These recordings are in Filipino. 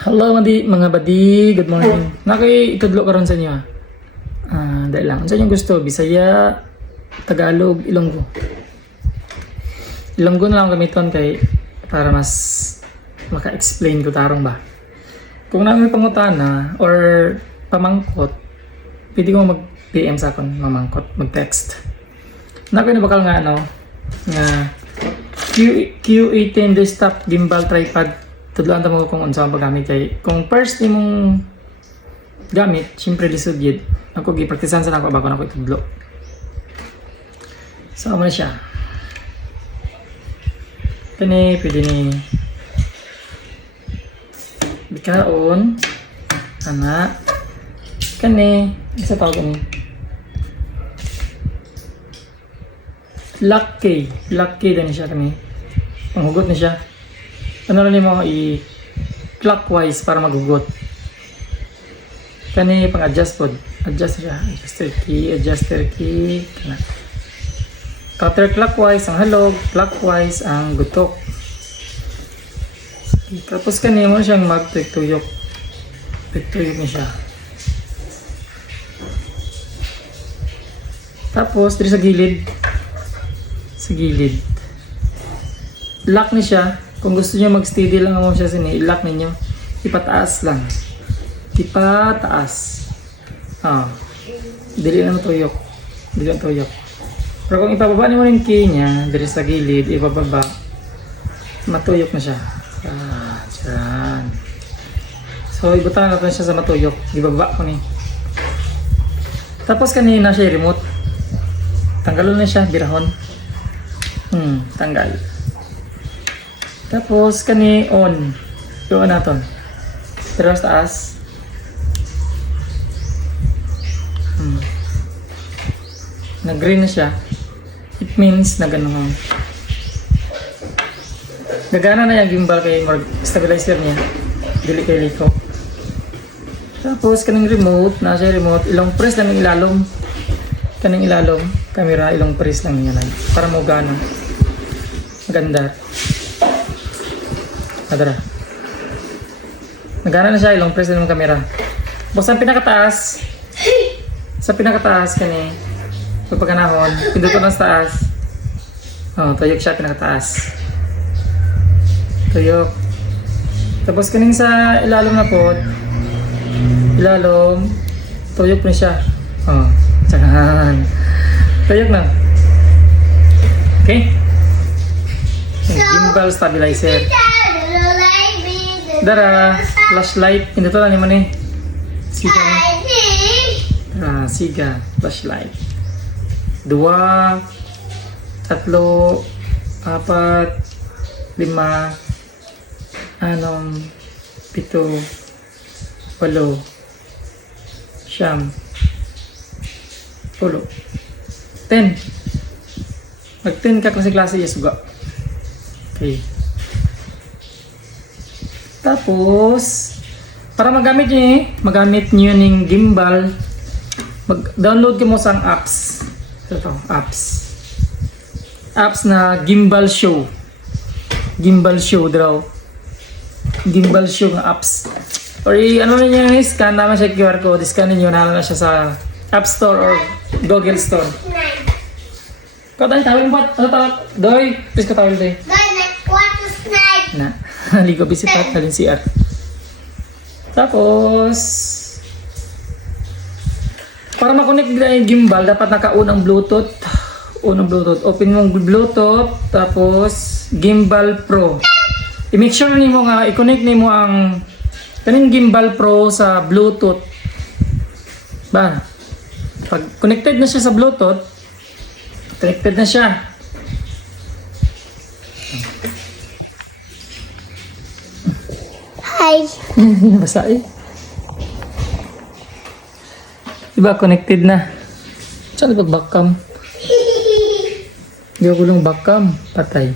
Hello mga badi, good morning. Itudlo karon sa inyo. Dahil lang. Sa inyong gusto, Bisaya, Tagalog, Ilonggo. Ilonggo na lang gamiton kay para mas maka-explain ko tarong ba. Kung namin pangutana or pamangkot, pwede ko mag-PM sa akon, mamangkot, mag-text. Nakoy na bakal nga nga Q18 desktop gimbal tripod. Tudloan tamo kung unsa ang paggamit kay kung first imong gamit, syempre lisod yun. Ako gi-practicean sa nako bago nako itudlo. So amo na siya. Kani pwede ni bikaon ana kani isa tawag kani lucky din siya kani panghugot na siya. Ano rin mo i-clockwise para magugot. Kani pang-adjust po. Adjust siya. Adjuster key. Counterclockwise ang halog. Clockwise ang gutok. Tapos kani mo siyang mag-tuyok. Tuyok niya siya. Tapos, dito sa gilid. Sa gilid. Lock niya siya. Kung gusto niyo mag-steady lang mo siya i-lock ninyo. Ipataas lang. Ipataas. Dili lang tuyok. Dili lang tuyok. Pero kung ipababa niyo yung key niya, dili sa gilid, ipababa, matuyok na siya. Diyan. So, ibutan natin siya sa matuyok. Ibaba ko ni. Tapos kanina siya remote. Tanggalon na siya, birahon. Tanggal. Tapos kani on. Yung naton. Pero sa taas. Nag-green na siya. It means na gano'n. Gagana na yung gimbal kay stabilizer niya. Dili kay liko. Tapos kaning remote, nasa remote, ilong press lang ng ilalom. Kaning ilalom, camera, ilong press lang niya lang. Para mo gana. Maganda. Adara. Nagana na siya, ilong press din ng camera. Tapos ang pinakataas, sa pinakataas kani, pagpaganahon, pinduto lang sa taas. Tuyok siya, pinakataas. Tuyok. Tapos kaning sa ilalom na po, ilalom, tuyok na siya. Tsagaan. Tuyok na. Okay? Gimbal stabilizer. Dara, flashlight. Pinduto lang naman eh. Siga. Siga. Flashlight. 2, 3, 4, 5, 6, 7, 8, 9, 10. 10. Mag-10 ka klase-klase yung suga. Okay. Tapos, para magamit niyo ng gimbal, mag-download ka mo sa apps. Ito, apps. Apps na Gimbal Show. Gimbal Show daw. Gimbal Show ng apps. Or ano niyo scan naman siya QR code, scan niyo na siya sa App Store or Google Store. Kau tawil mo, ano tawag? Doy, please ka tawil doy. Na, ligo bisipat halin CR. Tapos para ma-connect nila yung gimbal, dapat naka-unang Bluetooth. Open mo Bluetooth, tapos Gimbal Pro. I-make sure nimo nga i-connect nimo ang kaning Gimbal Pro sa Bluetooth. Ba? Pag connected na siya sa Bluetooth, connected na siya. Hi. Basa eh. Diba connected na? Saan ba backcam? Di ako lang backcam. Patay.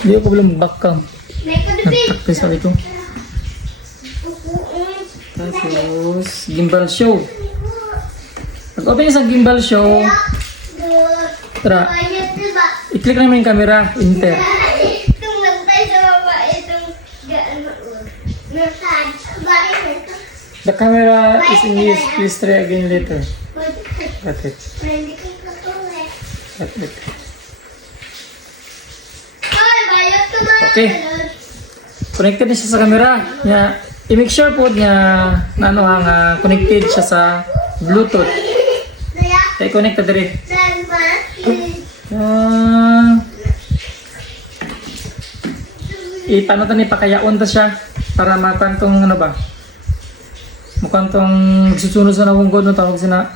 Di ako lang backcam. Nagpractice ako ito. Tapos Gimbal Show. Pag-open sa Gimbal Show, tara, i-click naman yung camera, enter. The camera is in use. Please try again later. Got it. Got it. Okay. Connected na siya sa camera. I-make sure po niya na ano nga connected siya sa Bluetooth. Kaya connected rin. Paano ito ipakayaon ta siya para makantong ano ba? Makantong susunod sa nawunggod no tawag sina.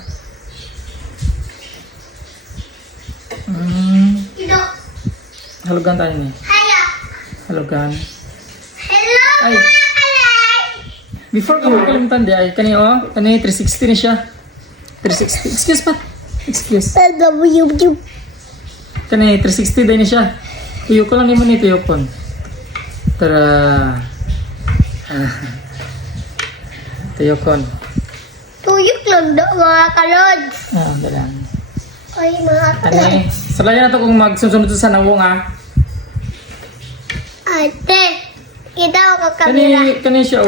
Halogan tayo ni. Halogan. Ay. Before ka makalimutan di ay kani 360 na siya. 360. Excuse pa. Excuse. Kani 360 din na siya. Tuyo ko lang naman ito yukon. Tara. Tuyokon. Tuyok lang do mga kalods. Dalang. Ay mga kalods. Salayan na to kung magsusunod sa nawong Ate, kita ko kamera. Kani siya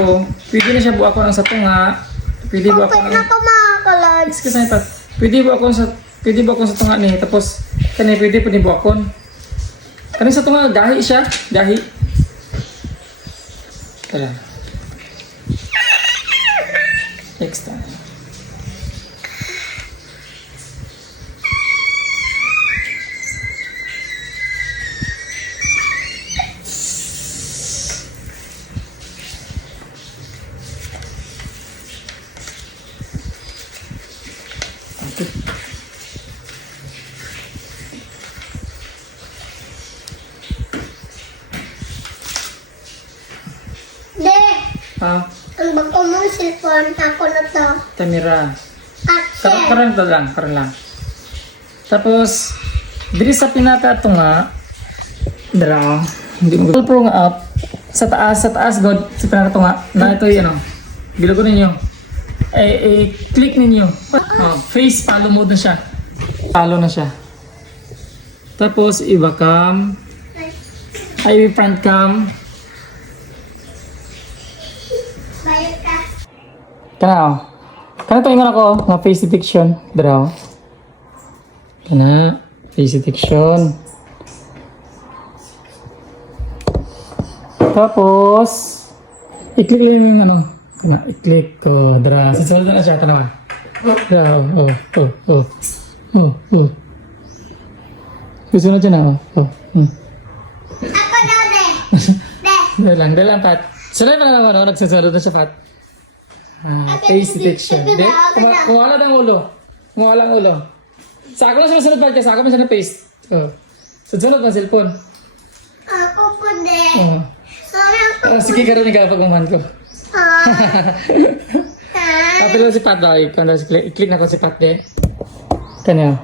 pwede na siya buakon ang sa tunga. Pwede buakon Open na ko mga kalods. Excuse me, Pat. Pwede buakon sa tunga ni. Tapos, kani pwede po ni buakon. Kani sa tunga, gahi siya. Gahi. Kaya. Next time. Okay. De, Ah, ang bago mong cellphone, ako na to. camera. Action. Karan lang. Tapos, diri sa pinaka tunga, dra, hindi mo GoPro nga up. Sa taas, God, sa pinaka tunga, na ito yung bilago ninyo. Click ninyo. Face, follow mode na siya. Follow na siya. Tapos, iba cam. Ay, front cam. Bayot ka. Kana to ingon ako, nga face detection. Draw. Kana, face detection. Tapos, i-click lang yung ano. Kana, i-click ko. Draw. Sasalda na siya. Tanawa. Draw. Gusto na dyan Ako daw, de. De. Dahil lang, Pat. Sanay pa na naman, nagsasalda na siya, Pat. Face detection. Hindi? Kumawala ng ulo. Kumawala ang ulo. Sa ako lang siya masunod, Pat. Sa ako masunod face. Sunod ng cellphone. Ako po, de. Sorry ako. Sige ka rin yung kapag ko. Kapilo si Pat daw. I-click na ko si Pat, de. Kanya.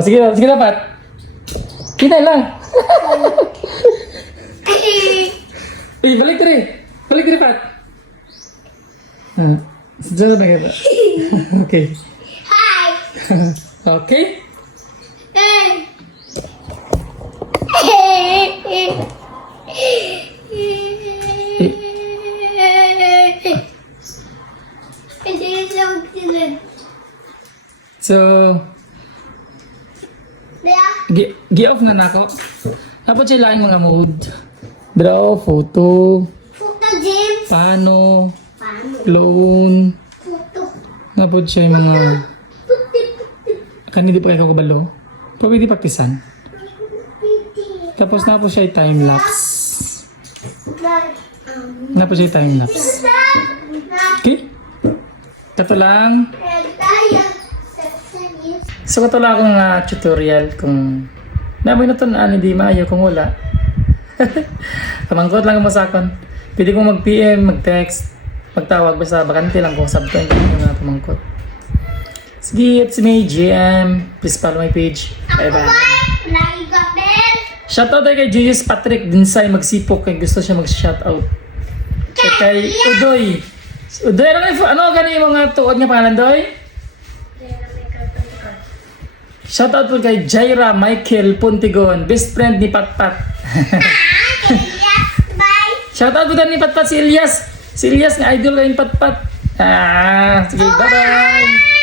Sige na, Pat. Kita lang. Uy, balik rin, Pat. Sunod na kita. Okay. Hi. Okay? So, gi-off na nako. Dapat siya laing mga mode. Draw, photo, Photo, James. pano, Paano? clone. Photo. Dapat siya yung mga... Kanina di pa kayo kabalo. Pwede paktisan. Tapos na po siya yung time-lapse. Na po siya yung time-lapse. Okay? Kato lang. So kato lang akong tutorial kung... Namoy na ito na hindi maayo kung wala. Kamangkot lang mo sa akin. Pwede kong mag-PM, mag-text, magtawag. Basta bakante lang kung sabto yung mga pamangkot. Sige, it's me, GM. Please follow my page. Bye-bye. Shoutout tayo kay Julius Patrick Dinsay Magsipok kay gusto siya mag-shoutout. Kay Udoy. Udoy, ano gani yung mga tuod niya pangalan, Doy? Shoutout po kay Jaira Michael Puntigon, best friend ni Patpat. Bye. Shoutout ko ni Patpat si Elias. Si Elias nga idol kayong Patpat. Sige, bye-bye.